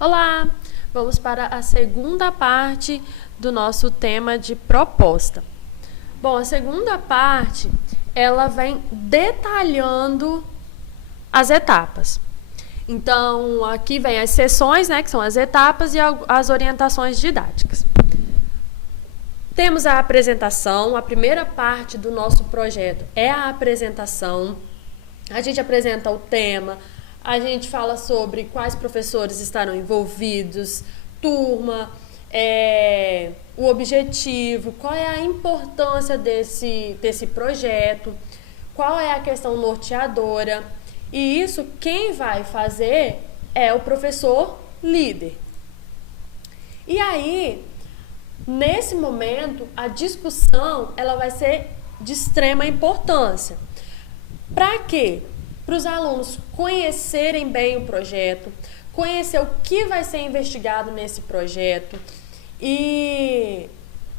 Olá! Vamos para a segunda parte do nosso tema de proposta. Bom, a segunda parte, ela vem detalhando as etapas. Então, aqui vem as sessões, né, que são as etapas e as orientações didáticas. Temos a apresentação, a primeira parte do nosso projeto é a apresentação. A gente apresenta o tema, a gente fala sobre quais professores estarão envolvidos, turma, o objetivo, qual é a importância desse projeto, qual é a questão norteadora. E isso quem vai fazer é o professor líder. E aí, nesse momento, a discussão ela vai ser de extrema importância. Para quê? Para os alunos conhecerem bem o projeto, conhecer o que vai ser investigado nesse projeto. E,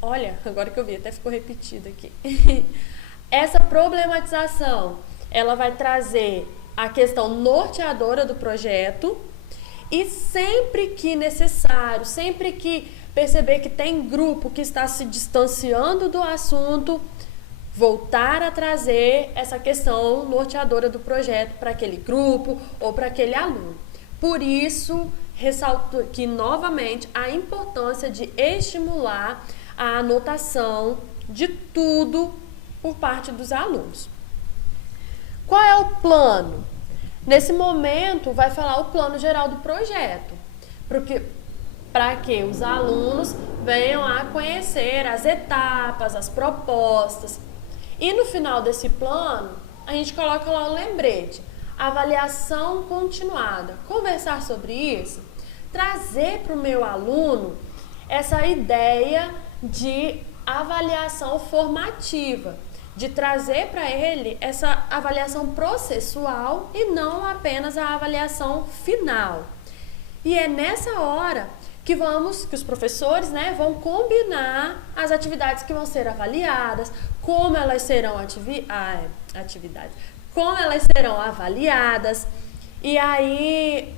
olha, agora que eu vi, até ficou repetido aqui. Essa problematização, ela vai trazer a questão norteadora do projeto e sempre que necessário, sempre que perceber que tem grupo que está se distanciando do assunto, voltar a trazer essa questão norteadora do projeto para aquele grupo ou para aquele aluno. Por isso, ressalto aqui novamente a importância de estimular a anotação de tudo por parte dos alunos. Qual é o plano? Nesse momento, vai falar o plano geral do projeto, para que os alunos venham a conhecer as etapas, as propostas. E no final desse plano, a gente coloca lá o lembrete, avaliação continuada. Conversar sobre isso, trazer para o meu aluno essa ideia de avaliação formativa, de trazer para ele essa avaliação processual e não apenas a avaliação final. E é nessa hora que os professores, né, vão combinar as atividades que vão ser avaliadas, como elas serão como elas serão avaliadas, e aí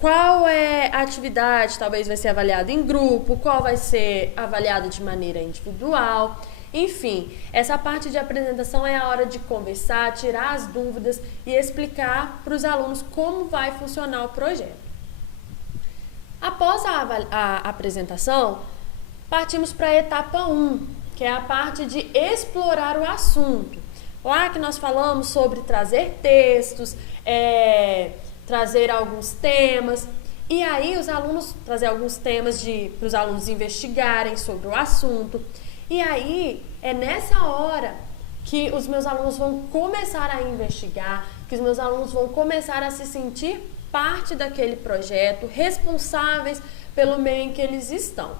qual é a atividade, talvez vai ser avaliada em grupo, qual vai ser avaliada de maneira individual. Enfim, essa parte de apresentação é a hora de conversar, tirar as dúvidas e explicar para os alunos como vai funcionar o projeto. Após a apresentação, partimos para a etapa 1, que é a parte de explorar o assunto. Lá que nós falamos sobre trazer textos, trazer alguns temas, e aí trazer alguns temas para os alunos investigarem sobre o assunto. E aí, é nessa hora que os meus alunos vão começar a investigar, que os meus alunos vão começar a se sentir parte daquele projeto, responsáveis pelo meio em que eles estão.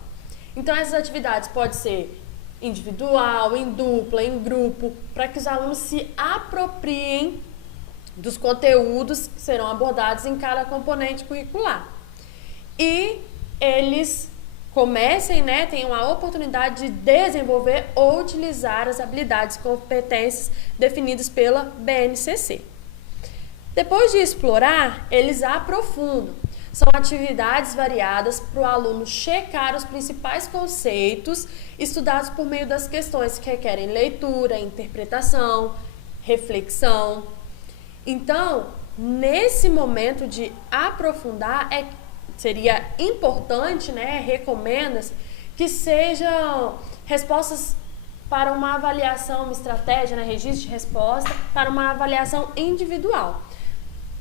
Então, essas atividades podem ser individual, em dupla, em grupo, para que os alunos se apropriem dos conteúdos que serão abordados em cada componente curricular. E eles comecem, né, tenham a oportunidade de desenvolver ou utilizar as habilidades e competências definidas pela BNCC. Depois de explorar, eles aprofundam. São atividades variadas para o aluno checar os principais conceitos estudados por meio das questões que requerem leitura, interpretação, reflexão. Então, nesse momento de aprofundar, seria importante, né, recomenda-se que sejam respostas para uma avaliação, uma estratégia, né, registro de resposta, para uma avaliação individual.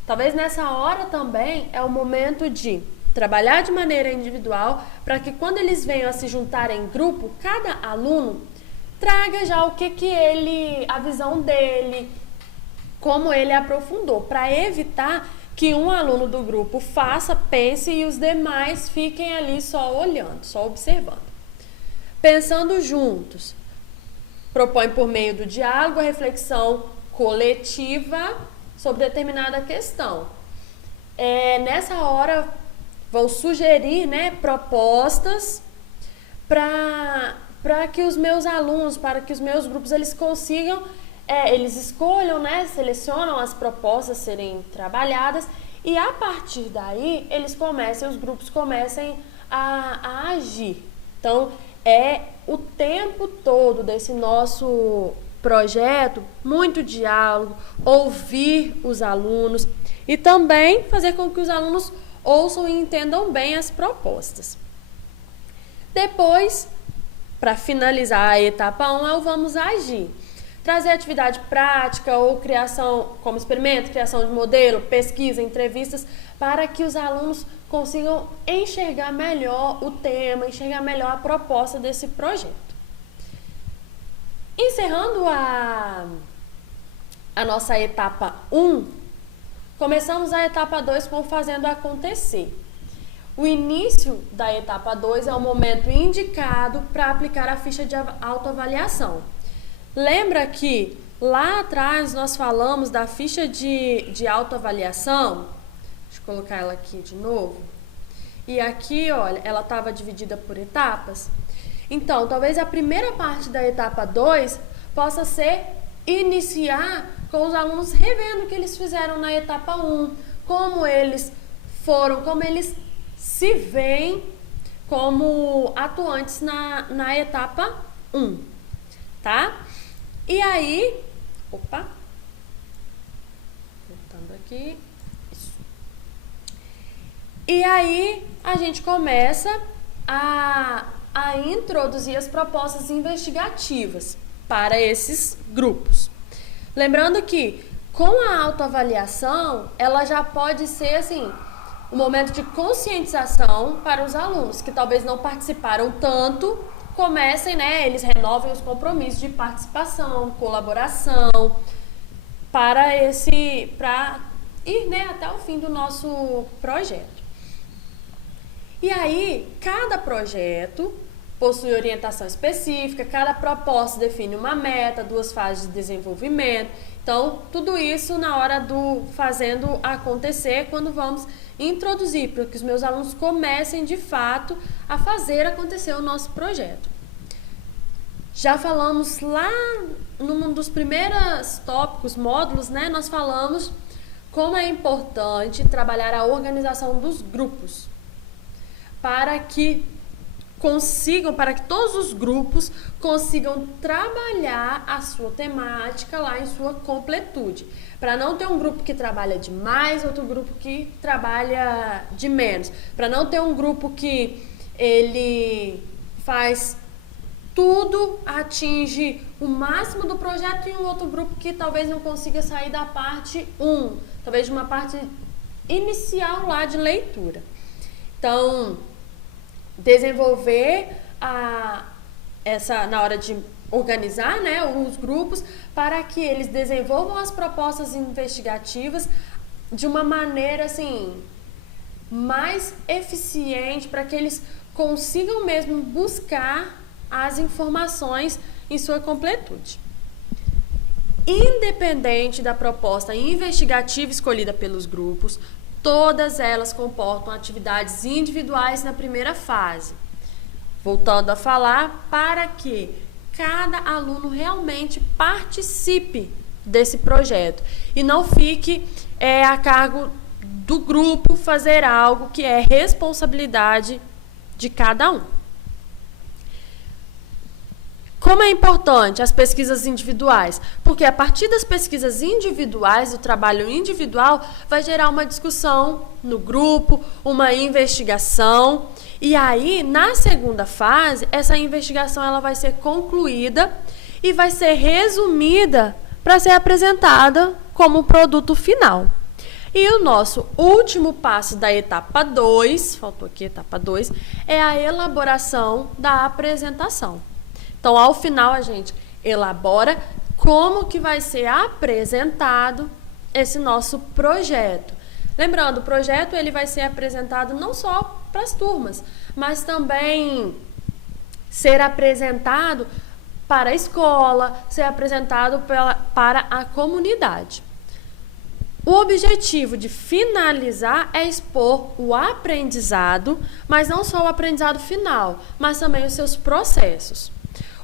Talvez nessa hora também é o momento de trabalhar de maneira individual, para que quando eles venham a se juntar em grupo, cada aluno traga já a visão dele, como ele aprofundou, para evitar que um aluno do grupo pense e os demais fiquem ali só olhando, só observando. Pensando juntos, propõe por meio do diálogo a reflexão coletiva sobre determinada questão. Nessa hora vão sugerir, né, propostas para que os meus alunos, para que os meus grupos eles consigam, eles escolham, né, selecionam as propostas a serem trabalhadas E a partir daí, os grupos comecem a agir. Então, é o tempo todo desse nosso projeto, muito diálogo, ouvir os alunos e também fazer com que os alunos ouçam e entendam bem as propostas. Depois, para finalizar a etapa 1, é o vamos agir. Trazer atividade prática ou criação, como experimento, criação de modelo, pesquisa, entrevistas, para que os alunos consigam enxergar melhor o tema, enxergar melhor a proposta desse projeto. Encerrando a nossa etapa 1, começamos a etapa 2 com fazendo acontecer. O início da etapa 2 é o momento indicado para aplicar a ficha de autoavaliação. Lembra que lá atrás nós falamos da ficha de autoavaliação? Deixa eu colocar ela aqui de novo. E aqui, olha, ela estava dividida por etapas. Então, talvez a primeira parte da etapa 2 possa ser iniciar com os alunos revendo o que eles fizeram na etapa 1, como eles foram, como eles se veem como atuantes na etapa 1, tá? E aí, voltando aqui, isso. E aí a gente começa a introduzir as propostas investigativas para esses grupos. Lembrando que com a autoavaliação, ela já pode ser assim, um momento de conscientização para os alunos que talvez não participaram tanto, comecem, né, eles renovem os compromissos de participação, colaboração, para ir, né, até o fim do nosso projeto. E aí, cada projeto possui orientação específica, cada proposta define uma meta, 2 fases de desenvolvimento. Então, tudo isso na hora do fazendo acontecer, quando vamos introduzir, para que os meus alunos comecem de fato a fazer acontecer o nosso projeto. Já falamos lá num dos primeiros tópicos, módulos, né? Nós falamos como é importante trabalhar a organização dos grupos para que todos os grupos consigam trabalhar a sua temática lá em sua completude. Para não ter um grupo que trabalha de mais, outro grupo que trabalha de menos. Para não ter um grupo que ele faz tudo, atinge o máximo do projeto, e um outro grupo que talvez não consiga sair da parte 1, talvez de uma parte inicial lá de leitura. Então, desenvolver na hora de organizar, né, os grupos, para que eles desenvolvam as propostas investigativas de uma maneira assim mais eficiente, para que eles consigam mesmo buscar as informações em sua completude. Independente da proposta investigativa escolhida pelos grupos, todas elas comportam atividades individuais na primeira fase. Voltando a falar, para que cada aluno realmente participe desse projeto e não fique a cargo do grupo fazer algo que é responsabilidade de cada um. Como é importante as pesquisas individuais? Porque a partir das pesquisas individuais, do trabalho individual, vai gerar uma discussão no grupo, uma investigação. E aí, na segunda fase, essa investigação ela vai ser concluída e vai ser resumida para ser apresentada como produto final. E o nosso último passo da etapa 2, faltou aqui a etapa 2, é a elaboração da apresentação. Então, ao final, a gente elabora como que vai ser apresentado esse nosso projeto. Lembrando, o projeto ele vai ser apresentado não só para as turmas, mas também ser apresentado para a escola, ser apresentado para a comunidade. O objetivo de finalizar é expor o aprendizado, mas não só o aprendizado final, mas também os seus processos.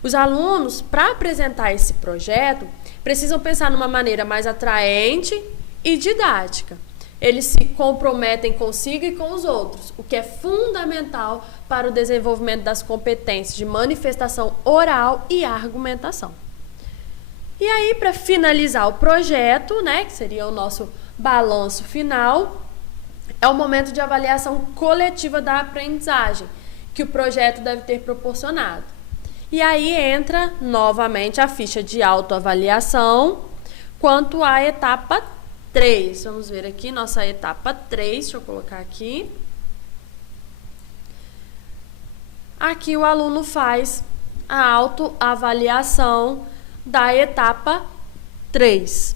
Os alunos, para apresentar esse projeto, precisam pensar numa maneira mais atraente e didática. eles se comprometem consigo e com os outros, o que é fundamental para o desenvolvimento das competências de manifestação oral e argumentação. E aí, para finalizar o projeto, né, que seria o nosso balanço final, é o momento de avaliação coletiva da aprendizagem que o projeto deve ter proporcionado. E aí entra novamente a ficha de autoavaliação quanto à etapa 3. Vamos ver aqui nossa etapa 3, deixa eu colocar aqui. Aqui o aluno faz a autoavaliação da etapa 3.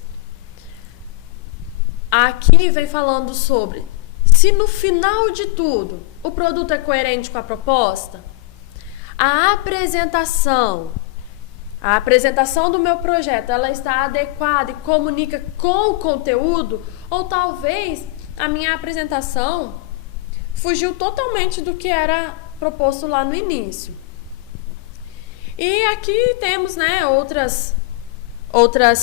Aqui vem falando sobre se no final de tudo o produto é coerente com a proposta, a apresentação do meu projeto, ela está adequada e comunica com o conteúdo, ou talvez a minha apresentação fugiu totalmente do que era proposto lá no início. E aqui temos, né, outras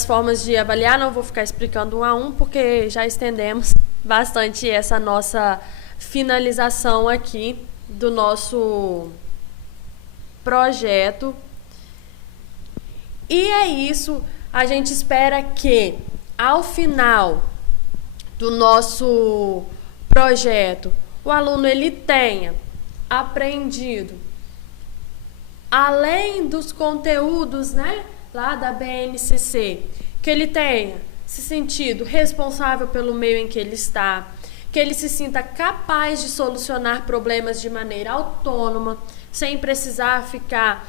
formas de avaliar, não vou ficar explicando um a um, porque já estendemos bastante essa nossa finalização aqui do nosso projeto. E é isso, a gente espera que ao final do nosso projeto o aluno ele tenha aprendido, além dos conteúdos, né, lá da BNCC, que ele tenha se sentido responsável pelo meio em que ele está, que ele se sinta capaz de solucionar problemas de maneira autônoma, sem precisar ficar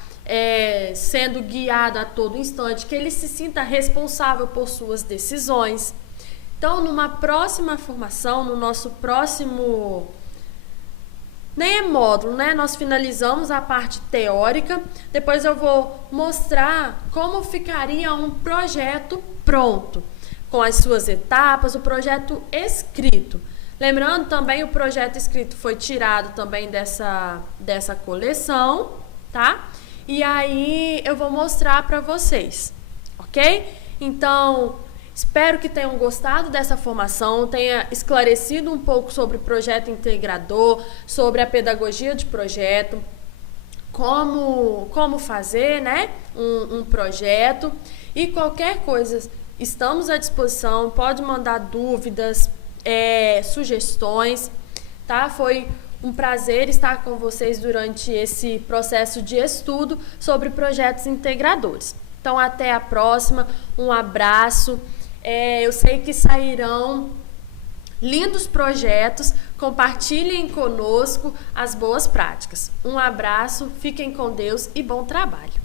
sendo guiado a todo instante, que ele se sinta responsável por suas decisões. Então, numa próxima formação, no nosso próximo... nem é módulo, né? Nós finalizamos a parte teórica, depois eu vou mostrar como ficaria um projeto pronto, com as suas etapas, o projeto escrito. Lembrando também, o projeto escrito foi tirado também dessa coleção, tá? E aí eu vou mostrar para vocês, ok? Então, espero que tenham gostado dessa formação, tenha esclarecido um pouco sobre o projeto integrador, sobre a pedagogia de projeto, como fazer, né, um projeto. E qualquer coisa, estamos à disposição, pode mandar dúvidas, sugestões, tá? Foi um prazer estar com vocês durante esse processo de estudo sobre projetos integradores. Então, até a próxima, um abraço. Eu sei que sairão lindos projetos, compartilhem conosco as boas práticas. Um abraço, fiquem com Deus e bom trabalho.